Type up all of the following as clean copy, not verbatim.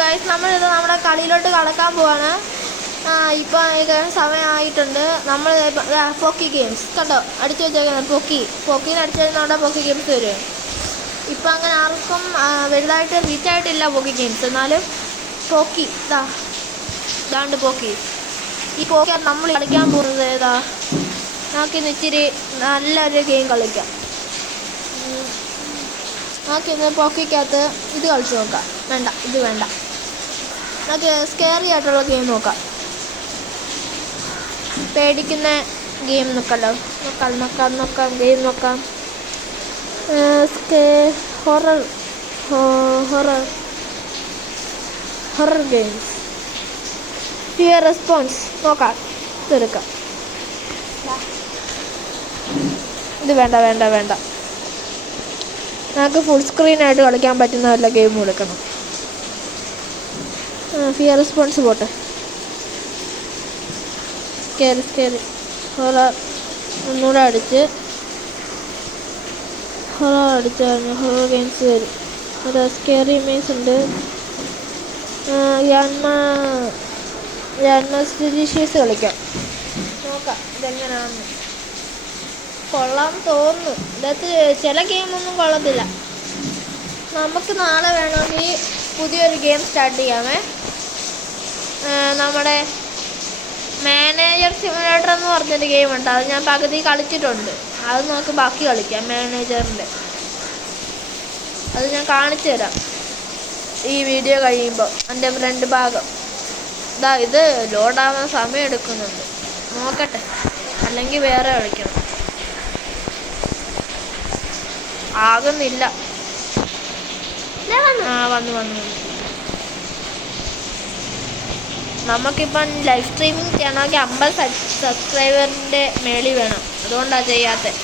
Guys, നമ്മളിത് നമ്മുടെ കളിയിലോട്ട് കടക്കാൻ പോവാണ്. ഇപ്പം സമയമായിട്ടുണ്ട്. നമ്മൾ പോക്കി ഗെയിംസ് കണ്ടോ അടിച്ചു വെച്ചേക്കുന്നത്. പോക്കീന് അടിച്ചു കഴിഞ്ഞാൽ നമ്മുടെ പോക്കി ഗെയിംസ് വരും. ഇപ്പം അങ്ങനെ ആർക്കും വലുതായിട്ട് റീച്ചായിട്ടില്ല പോക്കി ഗെയിംസ്. എന്നാലും പോക്കി ഇതാണ്ട് പോക്കി. ഈ പോക്കി നമ്മൾ കളിക്കാൻ പോകുന്നത് ഏതാ? നമുക്കിന്ന് ഇച്ചിരി നല്ലൊരു ഗെയിം കളിക്കാം. നമുക്കിന്ന് പോക്കിക്കകത്ത് ഇത് കളിച്ച് നോക്കാം. ഇത് വേണ്ട. നമുക്ക് സ്കെയറി ആയിട്ടുള്ള ഗെയിം നോക്കാം. പേടിക്കുന്ന ഗെയിം നോക്കാം. ഗെയിം നോക്കാം. Horror games. ഫിയർ റെസ്പോൺസ് നോക്കാം. ഇതെടുക്കാം. ഇത് വേണ്ട. നമുക്ക് ഫുൾ സ്ക്രീനായിട്ട് കളിക്കാൻ പറ്റുന്ന വല്ല ഗെയിമും എടുക്കണം. ഫിയർ റെസ്പോൺസ് പോട്ടെ. സ്കെയറി ഹൊറർ ഒന്നുകൂടെ അടിച്ച് കഴിഞ്ഞാൽ ഹൊറർ ഗെയിംസ് വരും. ഒരു സ്കെയറി ഇമേജ് ഉണ്ട്. ഡിലീഷ്യസ് കളിക്കാം. നോക്കാം ഇതെങ്ങനെയാണെന്ന്. കൊള്ളാൻ തോന്നുന്നു. ഇതിനകത്ത് ചില ഗെയിമൊന്നും കൊള്ളത്തില്ല. നമുക്ക് നാളെ വേണമെങ്കിൽ പുതിയൊരു ഗെയിം സ്റ്റാർട്ട് ചെയ്യാമേ. നമ്മുടെ മാനേജർ സിമുലേറ്റർ എന്ന് പറഞ്ഞൊരു ഗെയിമുണ്ട്. അത് ഞാൻ പകുതി കളിച്ചിട്ടുണ്ട്. അത് നമുക്ക് ബാക്കി കളിക്കാം. മാനേജറിൻ്റെ അത് ഞാൻ കാണിച്ചു തരാം ഈ വീഡിയോ കഴിയുമ്പോൾ. എൻ്റെ ഫ്രണ്ട് ഭാഗം ഇത് ലോഡാവാൻ സമയം എടുക്കുന്നുണ്ട്. നോക്കട്ടെ, അല്ലെങ്കിൽ വേറെ കളിക്കണം. ആകുന്നില്ല. വന്നു. നമുക്കിപ്പം ലൈവ് സ്ട്രീമിങ് ചെയ്യണമെങ്കിൽ 50 സബ്സ്ക്രൈബറിൻ്റെ മേളിൽ വേണം. അതുകൊണ്ടാണ് ചെയ്യാത്തത്.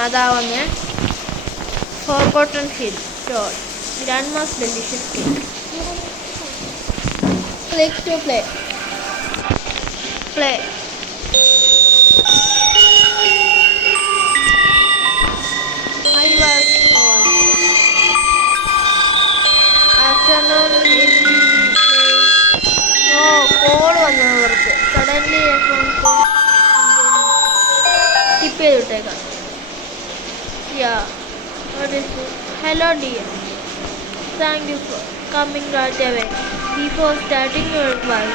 അതാ വന്ന് forgotten hill store grandma's delicious cake. Click to play. Call വന്നവർക്ക് സഡൻലി സ്കിപ്പ് ചെയ്തിട്ടേക്കാം. Hello dear, thank you for coming right away. Before starting your work,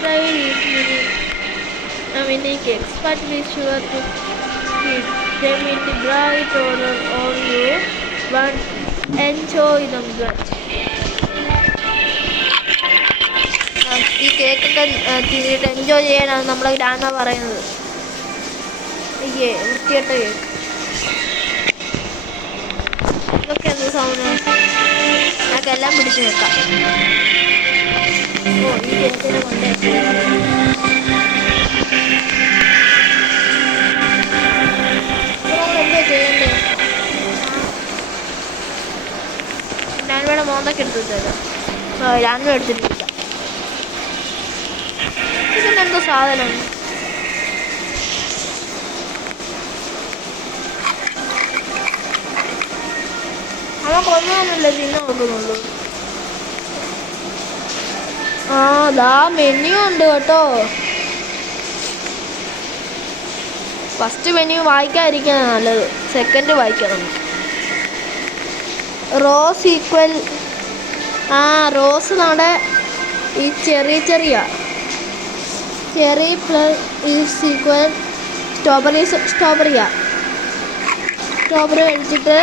try these mini cakes, but be sure to keep them in the bright order or you won't enjoy them much. ഈ കേക്കൊക്കെ തിന്നിട്ട് enjoy ചെയ്യാനാണ് നമ്മളെ grandma പറയുന്നത്. വൃത്തികെട്ട cake. ഇതൊക്കെ എന്ത് sound? ഞങ്ങൾക്കെല്ലാം പിടിച്ച് നിൽക്കാം. ഈ കേക്കിനെ കൊണ്ട് എന്തോ ചെയ്യണ്ടേ? ഞാനിവിടെ മോന്തൊക്കെ എടുത്ത് വെച്ചേക്കാം. ഞാനും എടുത്തിട്ടില്ല. ഇതിനെന്തോ സാധനം? കൊന്നൊന്നുമില്ല, തിന്നെ നോക്കുന്നുള്ളൂ. മെനു ഉണ്ട് കേട്ടോ. ഫസ്റ്റ് മെനു വായിക്കാതിരിക്കാനാണ് നല്ലത്. സെക്കൻഡ് വായിക്കണം. റോസ് ഈക്വൽ റോസ് നമ്മുടെ ഈ ചെറിയ ചെറി പ്ലസ് ഈസ് ഈക്വൽ സ്ട്രോബെറിയാ. സ്ട്രോബെറി കഴിച്ചിട്ട്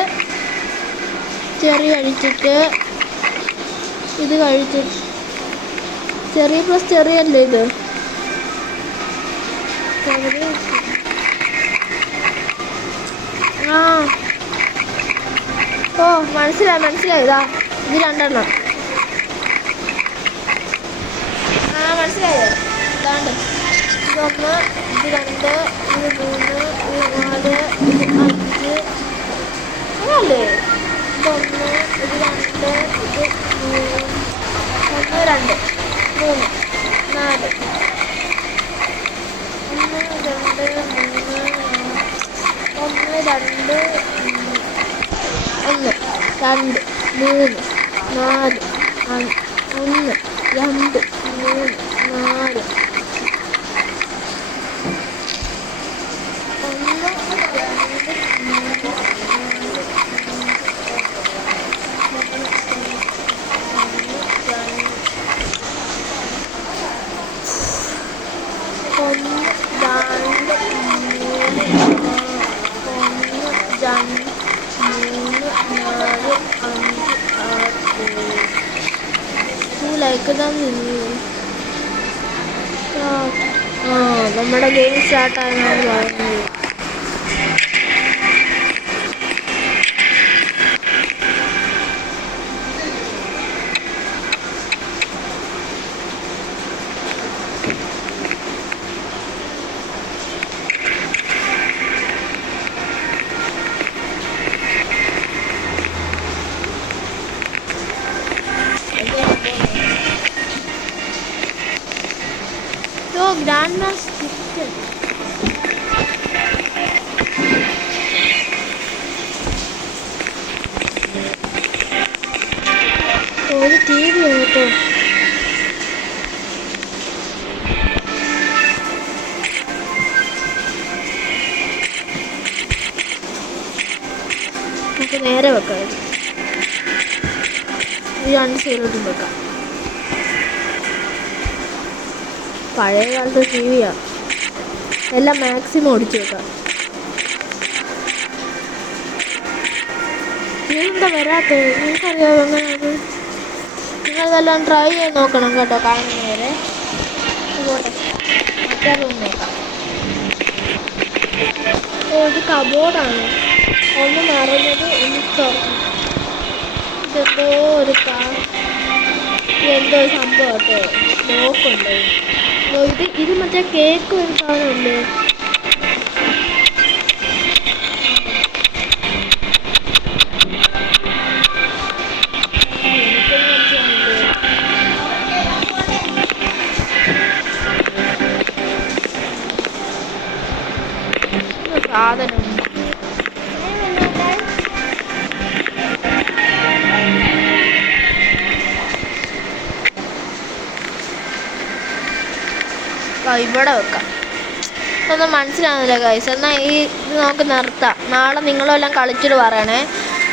ചെറി കഴിച്ചിട്ട് ഇത് കഴിച്ചിട്ട് ചെറി പ്ലസ് ചെറി അല്ലേ ഇത്? മനസ്സിലായി. ഇതാ ഇത് 2 എണ്ണം. മനസ്സിലായോ? ഇതാണ്ട് ഇതൊന്ന്, ഇത് 2, ഇത് 3, ഇത് 4, ഇത് 5 അങ്ങനല്ലേ? ഇതൊന്ന്, ഇത് 2, ഇത് 3, 1, 2, 3, 4, 1, 2, 3, 1, 2, 1 2 3 4 1 2 3 4 ലൈക്ക് തന്നെ നമ്മുടെ ഗെയിം സ്റ്റാർട്ടായെന്നാണ് പറയുന്നത്. ഗ്രാൻഡ് മാസ്റ്റർ ഒരു ടി വി കേട്ടോ. നമുക്ക് നേരെ വെക്കാം. ഈ 2 സൈഡിലോട്ടും വെക്കാം. പഴയ കാലത്ത് ടി വിയാണ്, എല്ലാം മാക്സിമം ഓടിച്ചു വെക്കാം. ഇതെന്താ വരാത്ത നിങ്ങൾക്കറിയാമോ എങ്ങനെയാണ്? നിങ്ങളിതെല്ലാം ട്രൈ ചെയ്ത് നോക്കണം കേട്ടോ. കാണുന്നവരെ പോട്ടെ, മറ്റേ റൂം നോക്കാം. ഇത് കബോർഡാണ്, ഒന്ന് മറന്നത് ഒന്ന് തുറന്നു. ഇതെന്തോ എന്തോ സംഭവം കേട്ടോ. നോക്കുണ്ടോ? ഇത് മറ്റേ കേക്ക് ഒരു സാധനമല്ലേ? സാധനം ഇവിടെ വെക്കാം. ഒന്നും മനസ്സിലാവുന്നില്ല ഗൈസ്. എന്നാൽ ഇത് നമുക്ക് നിർത്താം. നാളെ നിങ്ങളെല്ലാം കളിച്ചിട്ട് പറയണേ.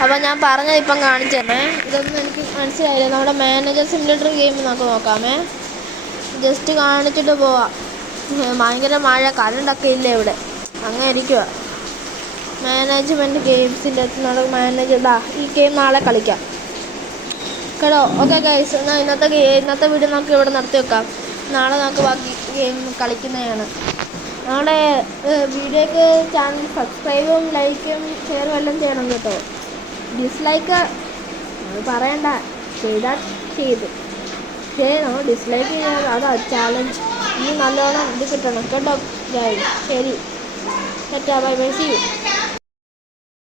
അപ്പോൾ ഞാൻ പറഞ്ഞത് ഇപ്പം കാണിച്ചു തന്നെ. ഇതൊന്നും എനിക്ക് മനസ്സിലായില്ല. നമ്മുടെ മാനേജർ സിമുലേറ്റർ ഗെയിം നമുക്ക് നോക്കാമേ. ജസ്റ്റ് കാണിച്ചിട്ട് പോവാം. ഭയങ്കര മഴ, കറണ്ടൊക്കെ ഇല്ല ഇവിടെ, അങ്ങനെ ഇരിക്കുക. മാനേജ്മെൻറ്റ് ഗെയിംസിൻ്റെ അടുത്ത് മാനേജർ ഈ ഗെയിം നാളെ കളിക്കാം കേട്ടോ. ഓക്കെ ഗൈസ്, എന്നാൽ ഇന്നത്തെ വീഡിയോ നമുക്ക് ഇവിടെ നിർത്തി വെക്കാം. നാളെ നമുക്ക് ബാക്കി ഗെയിം കളിക്കുന്നതാണ്. ഞങ്ങളുടെ വീഡിയോക്ക് ചാനൽ സബ്സ്ക്രൈബും ലൈക്കും ഷെയറും എല്ലാം ചെയ്യണം കേട്ടോ. ഡിസ്ലൈക്ക് അത് പറയണ്ട, ചെയ്താൽ ചെയ്യണോ? ഡിസ്ലൈക്ക് ചെയ്യാൻ അതാ ചാലഞ്ച്. ഇനി നല്ലോണം ഇത് കിട്ടണം കേട്ടോ ഗൈസ്. ശരി, ബൈ ബൈ, സീ യു.